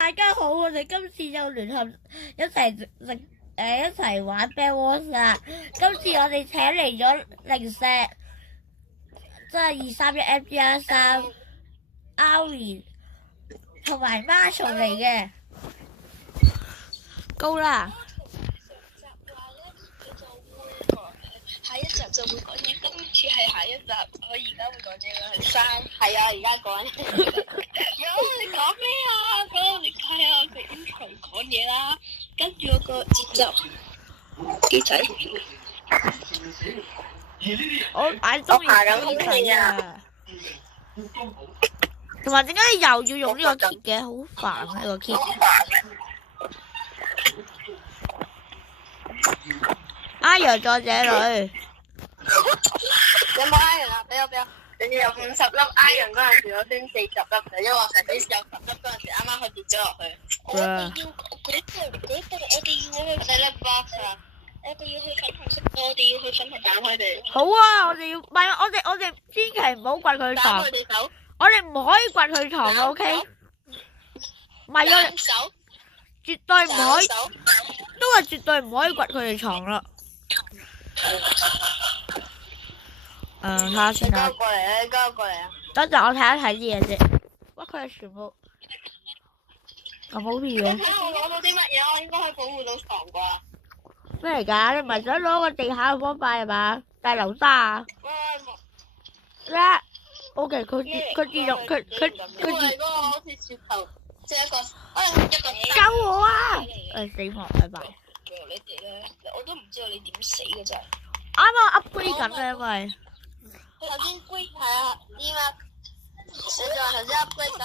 大家好，我哋今次又聯合一齊食一齊玩 Bell Wars 啊！今次我哋請嚟咗零食，即係231MG13、Ari 同埋 Marshall 嚟嘅。高啦！下一集就會講嘢，今次係下一集，我而家會講嘢嘅係3，係啊，而家講。你講咩啊？你睇下佢 intro 講嘢啦，跟住嗰個節奏，機仔。我中意機仔啊！同埋點解又要用呢個 kit 嘅？好煩啊！呢個 kit。Iron 在這裏。有冇 Iron 啊？俾我。仲要有50粒 Iron 嗰陣時，我先40粒嘅，因為我頭先有10粒嗰陣時，啱啱佢跌咗落去。我哋要4粒 box 啊！我哋要去粉紅色，我哋要去粉紅打佢哋。好啊！我哋要，唔係我哋千祈唔好掘佢床。我哋唔可以掘佢床啊 ！OK？ 唔係啊！絕對唔可以，都係絕對唔可以掘佢哋床啦。睇下先啦。你過嚟啊！等陣我睇一睇啲嘢先。哇！佢係全部咁好屁嘅。你睇我攞到啲乜嘢？我應該可以保護到床啩？咩嚟㗎？你唔係想攞個地下嘅方塊係嘛？大流沙啊！OK， 佢自動佢自嗰個好似雪球，即係一個救我啊！死亡拜拜。你哋咧，我都唔知道你點死嘅真係。啱啱 upgrade 緊啊，因為頭先 upgrade 係啊，啲乜？你就話頭先 upgrade 緊。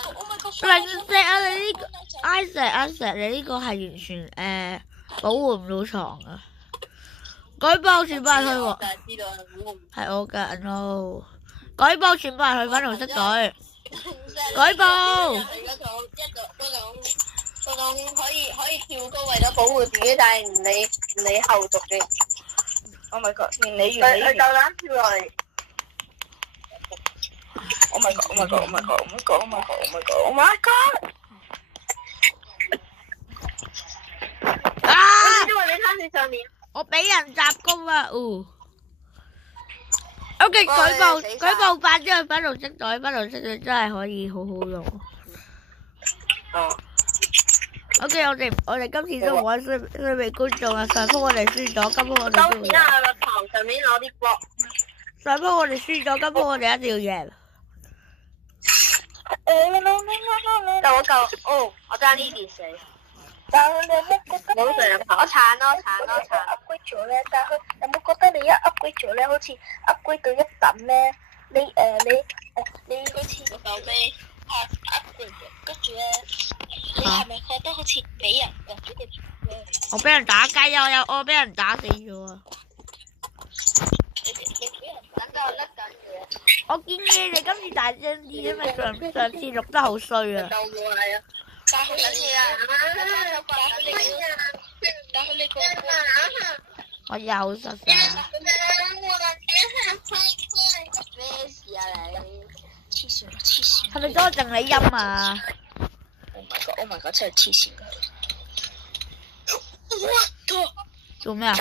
零石啊！你呢個 Isaac，你呢個係完全保護唔到床啊！舉報全部人去喎。係我㗎 ，no！ 舉報全部人去粉紅色隊。舉報。嗰種可以跳高為咗保護自己，但係唔理後續嘅。Oh my god！佢夠膽跳落嚟。Oh my god！啊！因為你攤喺上面。我俾人襲攻啊！OK， 舉報發咗去粉紅色隊，粉紅色隊真係可以好好用。OK， 我哋今次都唔可以輸俾觀眾啊！上鋪我哋輸咗，今鋪我哋都要贏。喺個床上面攞啲block。上鋪我哋輸咗，今鋪我哋一定要贏。但我我爭呢件死。但係你有冇覺得？我鏟咯。upgrade 咗咧，但係有冇覺得你一 upgrade 咗咧，好似 upgrade 到一等咧，你好似個手臂upgrade 跟住咧，你係咪覺得好似俾人掘咗個頭咧？我俾人打雞啊！我俾人打死咗啊！你俾人打到甩緊嘢。我建議你今次大聲啲，因為上次錄得好衰啊！鬥我係啊！但係好似啊！但係你個我又實實。咩事啊你？黐線！係咪多靜你音啊 ！Oh my god！ 真係黐線㗎！做咩啊？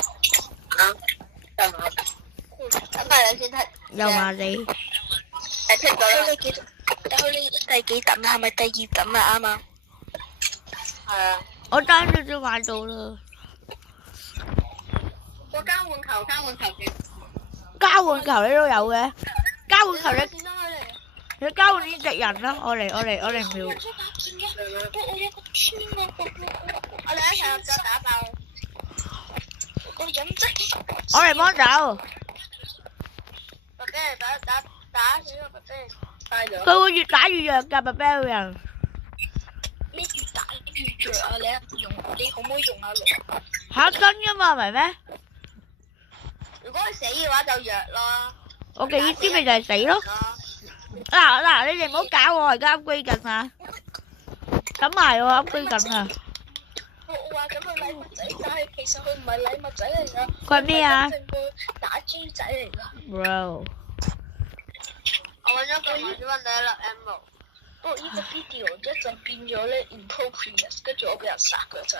等埋你先睇。又話你？聽咗啦。但係你第幾等啊？係咪第2等啊？啱啊！係啊！我爭咗就買到啦。個交換球嘅。交換球你都有嘅，交換球你交換呢隻人啦，我嚟瞄。我哋一齊合作打爆。我飲啫。我嚟幫手。白啤打死個白啤。佢會越打越弱㗎，白啤人。咩越打越弱啊？你可唔可以用下龍？嚇真㗎嘛，明咩？如果佢死嘅話就弱咯。我嘅意思咪就係死咯。嗱，你哋唔好搞我，而家 upgrade 緊啊！咁埋我 upgrade 緊啊！我話咁係禮物仔，但係其實佢唔係禮物仔嚟㗎。佢係咩啊？打豬仔嚟㗎。 Bro。我揾咗佢，只揾第1粒 ammo。不過呢個 video 一陣變咗咧 inappropriate， 跟住我俾人殺嗰陣。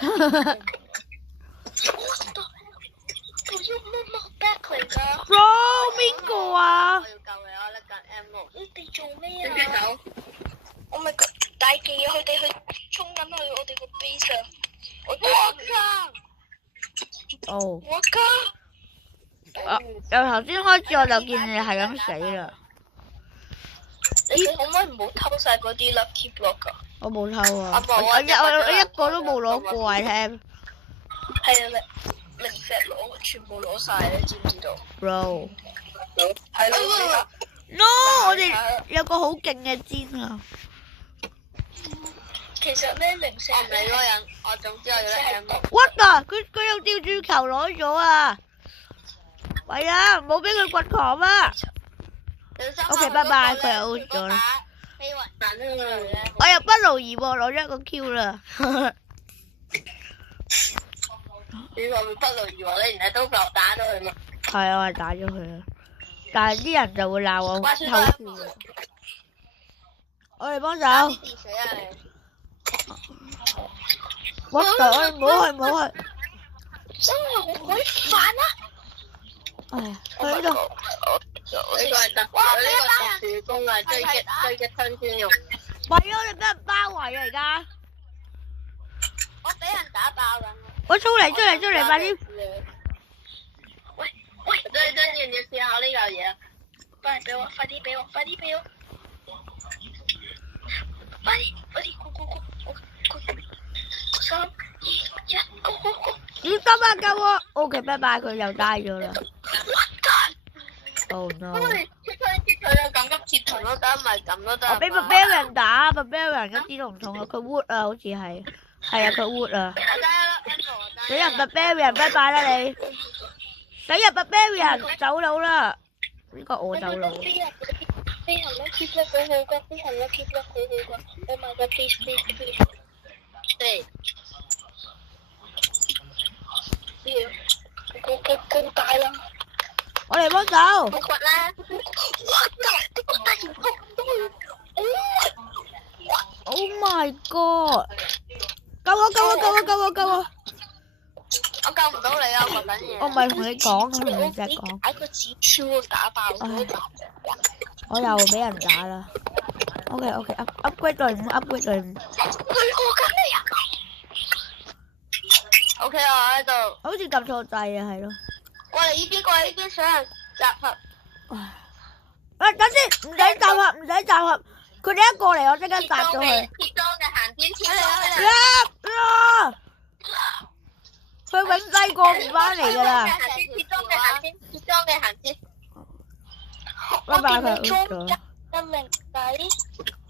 我要乜 back 嚟㗎 ？Bro 邊個啊？我要救你，我拎緊 M6。你哋做咩啊？我咪大忌啊！佢哋去衝緊去我哋個 base 上。我靠！哦。我靠！由頭先開始我就見你係咁死啦。你哋可唔可以唔好偷晒嗰啲 lucky block 啊？我冇偷啊！我一個都冇攞過啊！聽。係啊，零石攞，全部攞晒，你知唔知道 ？Bro。係咯。No， 我哋有個好勁嘅尖啊！其實咧，零石你嗰個人，我總之我要咧 What 啊！佢又吊住球攞咗啊！喂啊！唔好俾佢掘狂啊 ！OK， 拜拜，佢又 out 咗啦。我又不勞而獲攞咗一個 Q 啦。你話會不勞而獲咧，然後都打咗佢嘛？係啊，我係打咗佢啊，但係啲人就會鬧我偷笑。我哋幫手。What 我唔好去，唔好去。真係好煩啊！哎呀，去呢度。呢個係特，我呢個特殊工啊，追擊槍專用。喂，我哋俾人包圍啊！而家。我俾人打爆緊。我出嚟，快啲！喂，真要唔要試下呢嚿嘢啊？快啲俾我！快啲俾我！快啲！3、2、1，go！小心啊！救我 ！OK， 拜拜，佢又 die 咗啦。Oh no！ 佢有緊急截圖都得，唔係咁都得。我俾 Barbarian 打 ，Barbarian 一啲都唔痛啊！佢 wood 啊，好似係啊，佢 wood 啊。死人 Barbarian， 拜拜啦你！死人 Barbarian， 走佬啦！呢個我走佬。飛行啦 ，keep 啦，佢好個，飛行啦 ，keep 啦，佢好個。Oh my god， please。對。佢大啦。我嚟幫手。我掘啦。哇！呢個突然撲到！Oh my god！ 救我！我救唔到你啊！我掘緊嘢。我唔係同你講，我同你只講。喺個紙條打爆咗。我又俾人打啦。OK，upgrade 隊伍。佢過緊你啊 ！OK， 我喺度。好似撳錯掣啊，係咯。過嚟呢邊上集合。等先，唔使集合。佢哋一過嚟，我即刻殺咗佢。鐵裝嘅行天車佢永世過唔翻嚟噶啦。鐵裝嘅行天。拜拜佢咗。一名仔。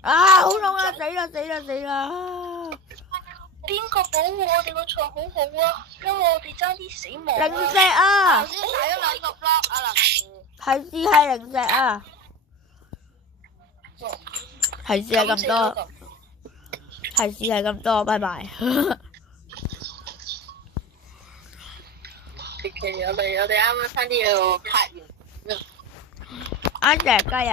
啊！好痛啊！死啦！邊個保護我哋個床好好啊？因為我哋爭啲死亡。零石啊！頭先睇咗兩個 block 啊林。係零石啊！係咁多。係咁多，拜拜。我哋啱啱差啲要拍完。阿石加油！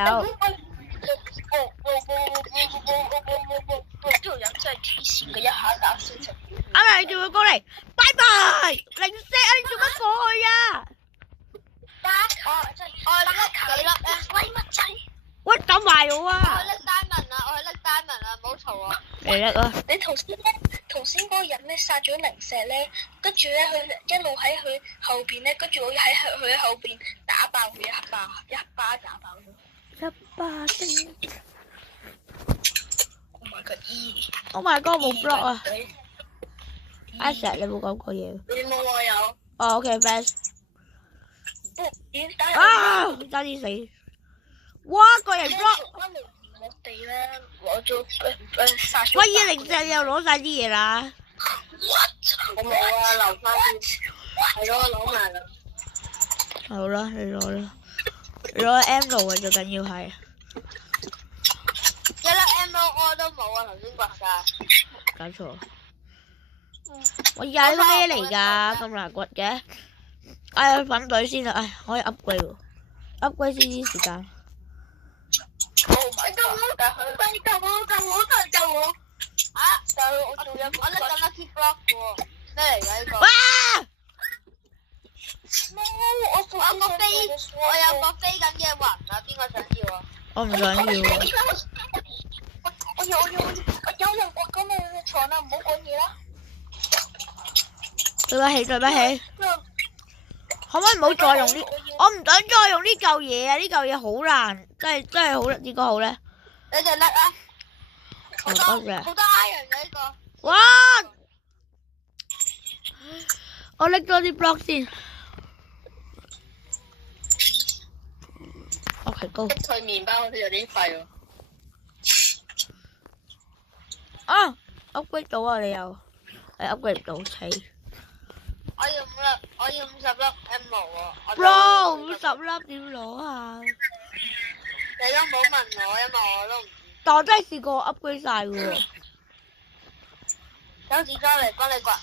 呢條人真係黐線嘅，一下打死成。阿明，你叫佢過嚟，拜拜！零石啊，你做乜過去啊？打幾粒威乜仔？喂，走埋我啊！我去拎diamond啊，唔好嘈啊！嚟啦啊！你頭先嗰個人咧殺咗零石咧，跟住咧佢一路喺佢後邊咧，跟住我喺佢後邊打爆佢一巴打爆佢。一巴精。Oh my god！ 冇 block 啊！阿石，你冇講過嘢。你冇我有。哦 ，OK，fast。啊！差啲死。哇！個人 block。我哋咧攞咗殺咗。喂，零石又攞晒啲嘢啦。我冇啊，留翻啲。係咯，攞埋啦。好啦，你攞啦。你攞 M 路啊，最緊要係。一粒 M 我都冇啊，頭先刮晒。搞錯。我而家呢個咩嚟㗎？咁難掘嘅。哎呀，粉隊先啦，可以 upgrade 喎。upgrade 先啲時間。Oh my god！但係快救我！啊！但係我仲有我拎緊 lucky block 喎，咩嚟㗎呢個？哇！我有個飛緊嘅雲啊，邊個想要啊？我唔想要啊！我有人畫緊你嘅床啦，唔好講嘢啦。對不起，可唔可以唔好再用呢？我唔想再用呢嚿嘢啊！呢嚿嘢好難，真係好呢個好咧。你哋叻啊！好多 iron 嘅呢個。哇！我拎咗啲 block 先。OK go。脆麵包好似有啲廢喎。啊 ！upgrade 到啊！你又upgrade 唔到砌。我要50粒 M 喎。Bro， 50粒點攞啊？你都冇問我，因為我都唔。但我真係試過 upgrade 晒喎。手指裝嚟幫你刮。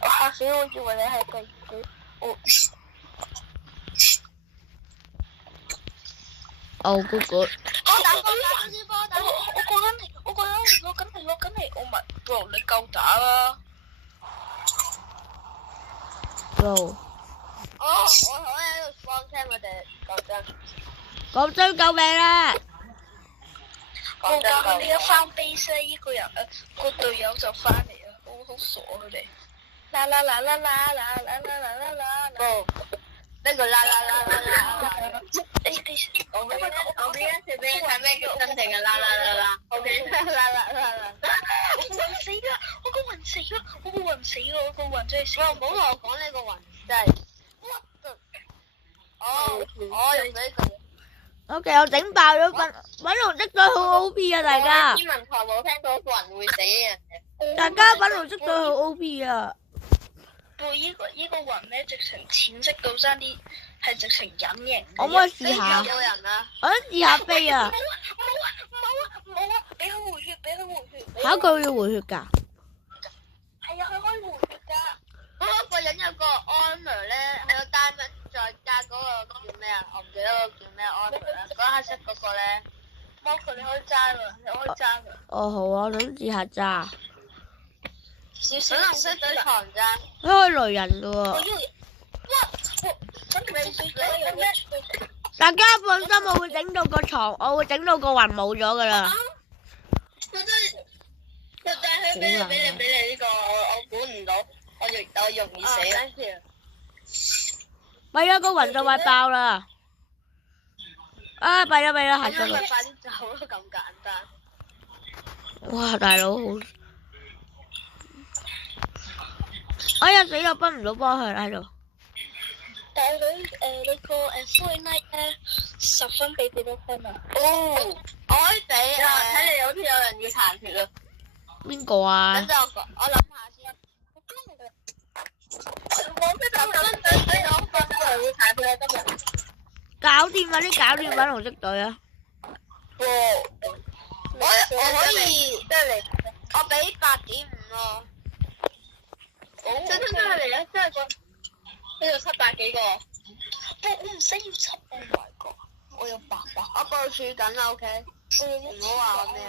我嚇死我，以為你係地主。哦，good good。我打波，我覺得落緊嚟，我咪，bro，你夠打啦。Bro。我喺度放聲，我哋講真救命啦！但係你一翻 base 呢個人個隊友就翻嚟啦，好傻佢哋。啦啦啦啦啦啦啦啦啦啦啦。呢個啦啦啦啦啦。我俾你睇咩叫真正嘅啦啦啦啦。OK， 啦啦啦啦。我個暈死啦！我個暈真係死。唔好同我講呢個暈真係。我用呢個。OK， 我整爆咗粉紅色隊好 OP 啊！大家。天文台冇聽到雲會死嘅人嘅。大家粉紅色隊好 OP 啊！呢個雲咧，直情淺色到爭啲，係直情隱形。可唔可以試下？有冇人啊？我想試下飛啊！冇啊！俾佢回血。嚇佢要回血㗎？係啊，佢可以回血㗎。嗰個人有個 armor 咧，係個 diamond 再加嗰個叫咩啊？我唔記得嗰個叫咩 armor 啦。嗰黑色嗰個咧，摸佢你可以揸㗎。哦好啊，我想試下揸。粉紅色隊床揸。可以雷人㗎喎。大家放心，我會整到個床，我會整到個雲冇咗㗎啦。但係俾你呢個，我估唔到，我容易死啊！咪咗個雲就快爆啦！啊，弊啦，嚇死我！快啲走咯，咁簡單。哇，大佬好！哎呀，死啦，奔唔到幫佢喺度。但係佢你個Fortnite 咧10分俾幾多分啊？哦，我可以俾啊！睇嚟好似有人要殘血啦。邊個啊？等陣我諗下先。我即係10分俾我分都會殘血啊！今日。搞掂啊！啲搞掂粉紅色隊啊！我可以即係嚟，我俾8.5咯。真係嚟啊！真係個呢度700幾個。我唔使要7個埋個，我有800。我部署緊啦 ，OK。唔好話我咩啊！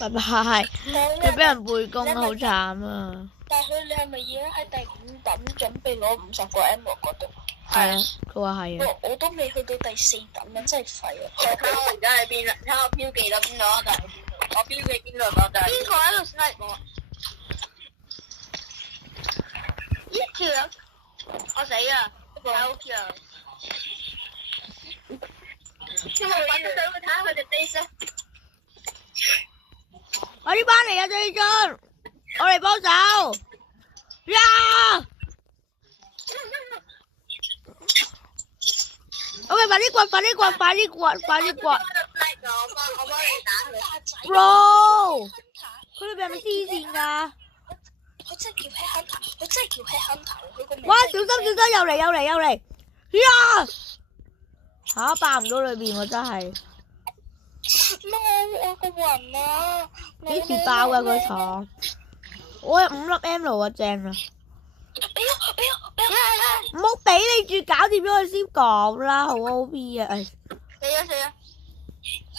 拜拜，佢俾人背攻好慘啊！但係你係咪已經喺第5等準備攞50個 M 嗰度？係啊，佢話係啊。我都未去到第4等啊，真係廢啊！睇我而家喺邊啦，睇我標記到邊度啊？我標記邊度啊？邊個喺度 snipe 我？咦條友，我死啊！好條。因為我都想去睇下佢哋 base。我呢班嚟啊，最俊，我嚟幫手。呀！OK， 快啲掘！我幫你打佢。Bro， 佢哋係咪黐線㗎？佢真係叫 headhunter，佢個名。哇！小心！又嚟！呀！嚇爆唔到裏邊喎，真係。我個雲啊！幾時爆㗎個床？我有5粒 M 啊，正啊！唔好俾你住，搞掂咗佢先講啦，好 OP 啊！唉，死啊！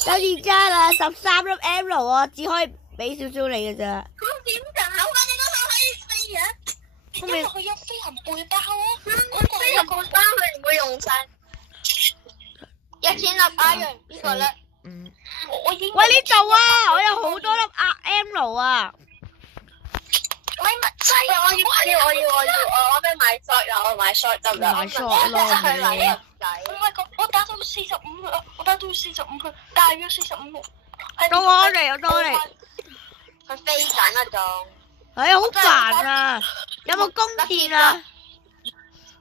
有而家啦，13粒 M 啊，只可以俾少少你嘅咋。咁點搞啊？你嗰度可以飛嘅？因為佢有飛行背包啊！飛行背包佢唔會用晒。1000粒 iron 邊個咧？喂，呢度啊，我有好多粒 M 啊！買物劑啊！我俾買 shot 啦，我買 shot 得唔得？買 shot 咯，我打到45啦，我打到45佢，大約45秒。到我嚟，佢飛緊啊仲。唉，好煩啊！有冇弓箭啊？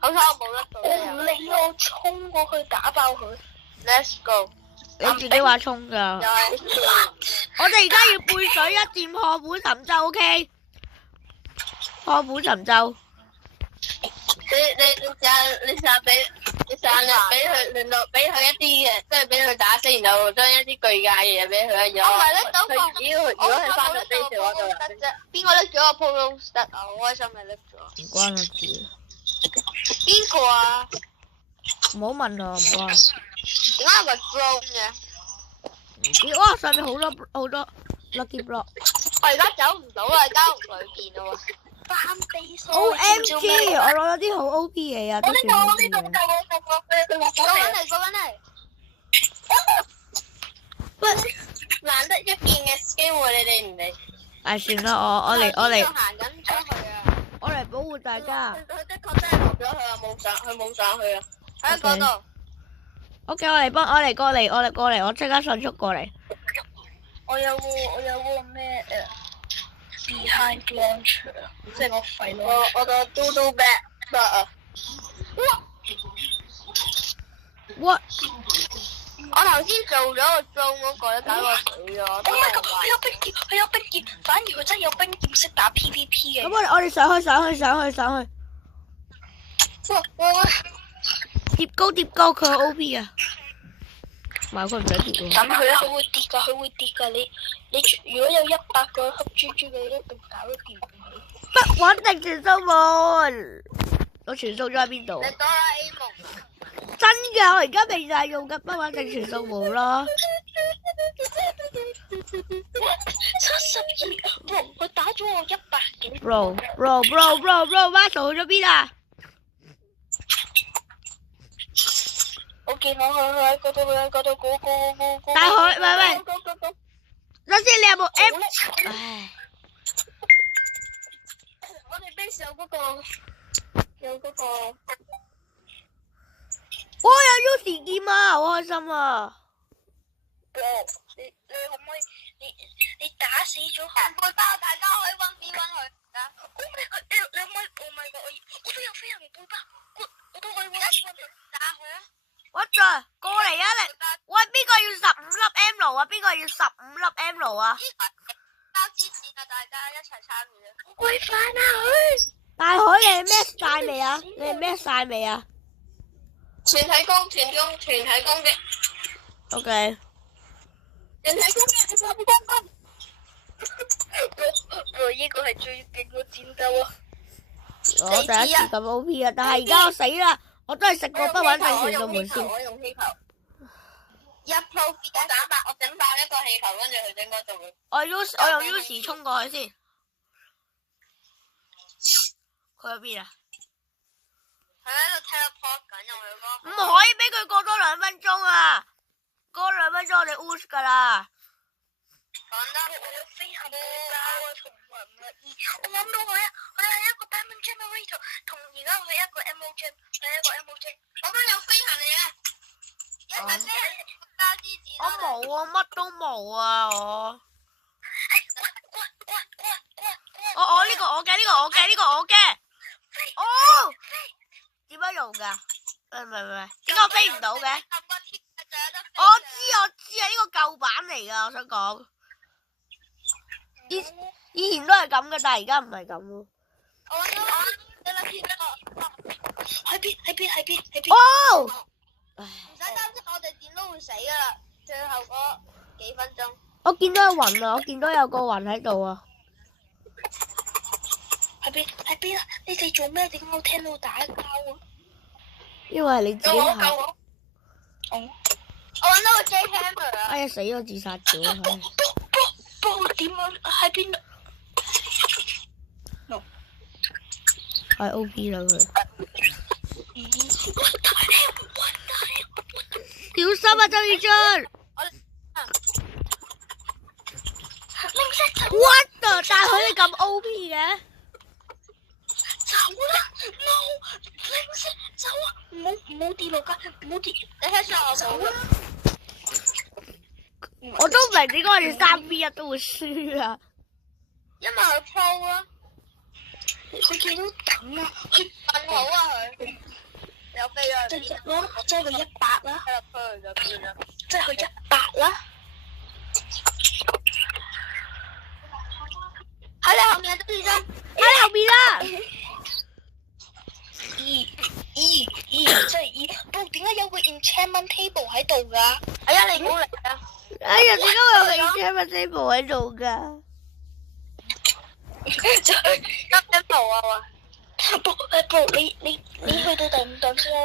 好彩我冇得到。我唔理我衝過去打爆佢。Let's go。你自己話衝噶。我哋而家要背水一戰破釜沉舟 ，OK？ 破釜沉舟。你成日俾佢聯絡，俾佢一啲嘅，即係俾佢打死，然後將一啲巨價嘅嘢俾佢。我唔係拎到個，如果佢翻到飛船嗰度啫。邊個拎咗個 Polo Star 啊？好開心你拎咗。唔關我事。邊個啊？唔好問我，唔關。點解係 drone 嘅？唔知哇！上面好多 lucky block。我而家走唔到啊，交唔裏邊啊喎。OMG！ 我攞咗啲好 OP 嘢啊，都算 OP 嘅。過緊嚟。喂，難得一見嘅機會，你哋唔嚟？唉，算啦，我嚟行緊出去啊！我嚟保護大家。佢的確真係落咗去啊，佢冇上去啊，喺嗰度。OK，我過嚟，我即刻迅速過嚟。我有個咩behind launcher， 即係我廢咯。我個嘟嘟 back 啊！哇！我頭先做咗個鐘嗰個咧，搞個死咗。佢有冰劍，反而佢真係有冰劍識打 PVP 嘅。咁我哋上去。疊高，佢好 OP 啊！買佢唔使跌喎。咁佢會跌㗎，你如果有100個黑豬豬，你一定搞得掂。不穩定傳送門，我傳送咗喺邊度？你哆啦 A 夢啊？真㗎，我而家咪就係用緊不穩定傳送門咯。72，佢打咗我100幾。Bro，Russell 去咗邊啊？我見我喺嗰度，go。大海，喂，等先，你有冇 M？ 唉，我哋 base 有嗰個。我有 U 時劍啊，好開心啊！你可唔可以？你打死咗佢？背包大家可以1v1佢。你可唔可以？我都有飛行背包，我都可以1v1佢打佢啊！我在過嚟啊！喂，邊個要15粒 M 啊？邊個要15粒 M 啊？交支持啊！大家一齊參與啊！好鬼煩啊佢！大海，你係咩晒未啊？全體攻擊。OK。全體攻擊。我呢個係最勁嘅戰鬥啊！我第一次咁 OP 啊，但係而家我死啦！我都係食過不穩定傳送門先。我用氣球。一鋪我整爆一個氣球，跟住佢整嗰度。我用 U 時衝過去先。佢喺邊啊？佢喺度 teleport 緊，用佢嗰個。唔可以俾佢過多2分鐘啊！過2分鐘我哋 lose 噶啦。講得我有飛行背包啊，同雲啊我諗到佢係一個 diamond generator， 同而家佢一個 emoji， 我都有飛行嘅。一齊飛行加支子。我冇啊，乜都冇啊，我。我呢個我嘅。哦。點樣用噶？唔係，點解我飛唔到嘅？我知啊，呢個舊版嚟噶，我想講。以前都係咁嘅，但係而家唔係咁咯。喺邊？哦！唔使擔心，我哋電都會死噶啦，最後嗰幾分鐘。我見到有雲啊，我見到有個雲喺度啊。喺邊啊！你哋做咩？點解我聽到打交啊？因為你自己行。我揾到個 J-Hammer 啊！哎呀死咗自殺咗啊！不點樣喺邊度？係 O.P. 啦佢。小心啊，周宇俊 ！What the？ 但係佢哋咁 O.P. 嘅？走啦 ！No， 零食走啊！唔好跌落街，唔好跌！你睇下我走啦！我都唔明點解我哋3v1都會輸啊！因為佢 pro 啊，佢見到咁啊，佢瞓好啊佢。有飛啊！即係佢100啦，即係佢100啦。喺你後面都已經喺後面啦！即係不點解有個 enchantment table 喺度㗎？哎呀，你唔好嚟啊！哎呀，點解會有個 enchantment table 喺度㗎？table 啊嘛！不，你去到第5檔先啦。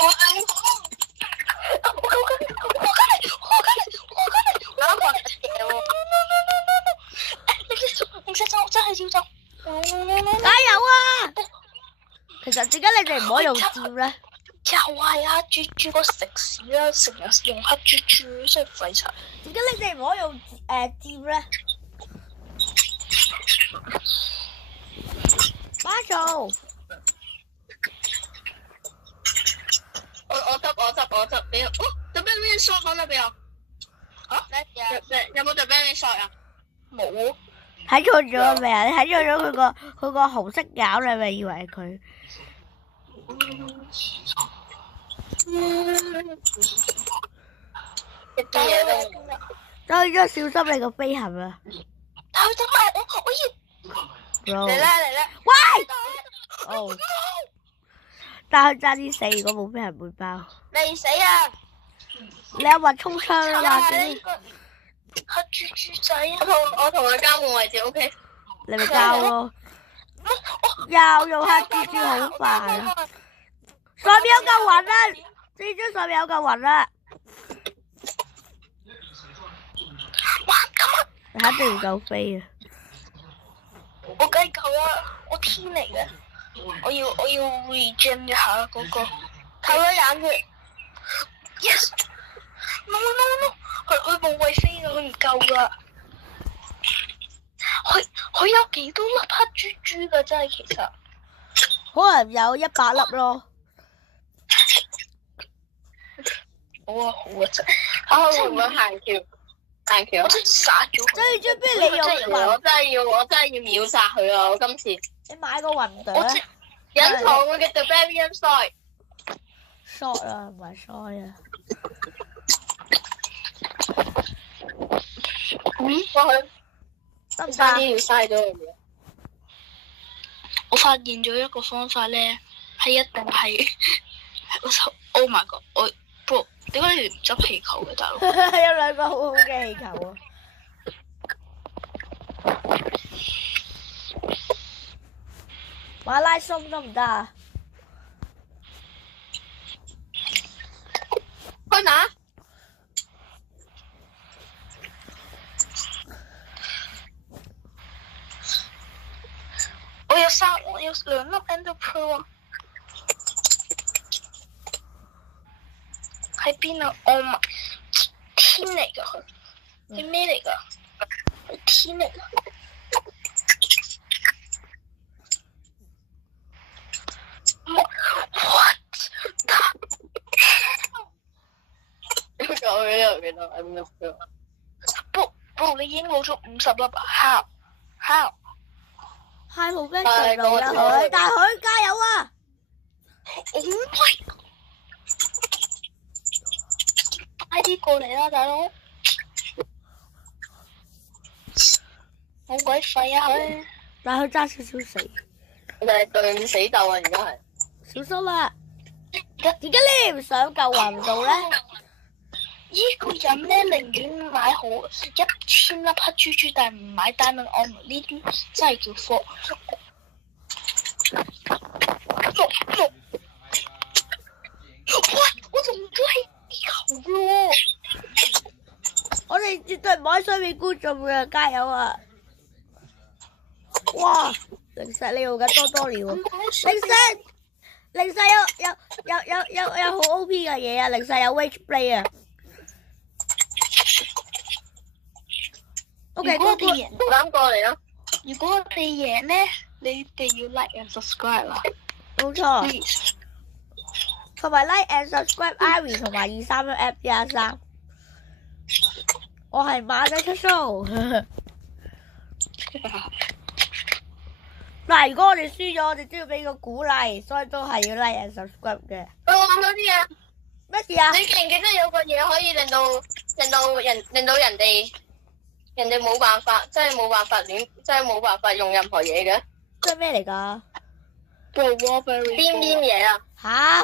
我真係要走！加油啊！其實點解你哋唔可以用劍咧？就係啊，豬個食屎啦！成日用黑豬真係廢柴。點解你哋唔可以用劍咧？巴做！我執俾我。特別咩 shot 可唔可以俾我？有冇特別咩 shot 啊？冇。睇錯咗未啊？你睇錯咗佢個紅色餃，你咪以為係佢？一啲嘢都。所以要小心你個飛行啊！佢走埋我要。嚟啦！喂！哦。但係佢爭啲死，如果冇飛行背包。未死啊！你有話衝槍啊嘛？黑豬仔啊！我同佢交換位置 ，OK？ 你咪交咯。又用黑豬好煩啊！上面有嚿雲啦，蜘蛛上面有嚿雲啦。哇！咁啊！你肯定唔夠飛啊！我梗係夠啦，我天嚟嘅。我要 regen 一下嗰個。透咗眼血。Yes！No！ 佢冇位飛㗎，佢唔夠㗎。佢有幾多粒黑豬豬㗎？真係其實。可能有100粒咯。好啊，真。會唔會行橋？我真係殺咗佢。所以最邊你用雲？我真係要秒殺佢啊！我今次。你買個雲朵啊！隱藏佢嘅 The Barbarian Sword。short 啊，唔係 short 啊。得唔得？要嘥咗佢。我發現咗一個方法咧，係一定係，Oh my god！Bro， 點解你哋唔執氣球嘅大佬？有兩個好好嘅氣球啊！馬拉松得唔得啊？去哪？我有2粒 Ender Pearl 啊！喺邊啊？我唔天嚟㗎佢，係咩嚟㗎？係天嚟㗎。What？ 不，你已經攞咗50粒啊 ？How？係好驚順路啦佢，但係佢加油啊！快啲過嚟啦，大佬！好鬼廢啊佢！但係佢揸少少死。我哋係對死鬥啊！而家係。小心啊！點解你唔上嚿雲度咧？呢個人咧寧願買好1000粒黑豬豬，但係唔買大文按摩呢啲，真係叫貨。哇！我中咗氣球咯！我哋絕對唔可以衰俾觀眾嘅，加油啊！哇！零石你用緊多多了喎，零石有好 O P 嘅嘢啊！零石有 wage play 啊！OK， 如果我哋贏，冇膽過嚟咯。如果我哋贏咧，你哋要 like and subscribe 啊！冇錯， Please 同埋 like and subscribe Ivy 同埋231 F113。我係馬仔出 show。嗱，如果我哋輸咗，我哋都要俾個鼓勵，所以都係要 like and subscribe 嘅。我諗到啲嘢，乜事啊？你記唔記得有個嘢可以令到人哋冇辦法，真係冇辦法用任何嘢嘅？即係咩嚟㗎？邊嘢啊？吓？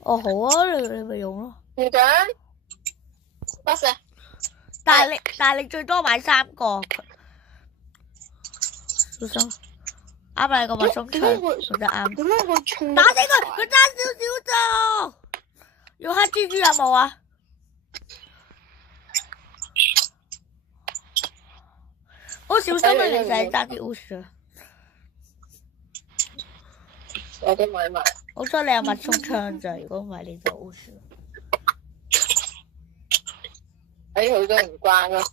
哦好啊，你咪用咯。唔想，不是。但係你最多買3個。小心，啱啦！個麥松槍做得啱。點解會衝？打死佢！佢爭少少咋？用黑蜘蛛有冇啊？好小心啊！你成日爭啲烏鼠。我都買埋。好彩你有麥松槍咋，如果唔係你就烏鼠。喺好多人關咯。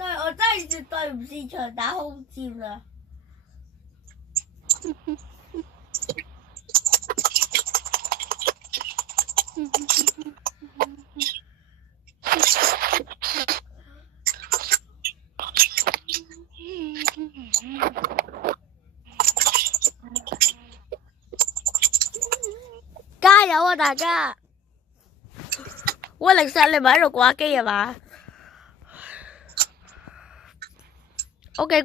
我真係絕對唔擅長打空戰啊！加油啊大家！喂，零石你咪喺度掛機啊嘛？OK，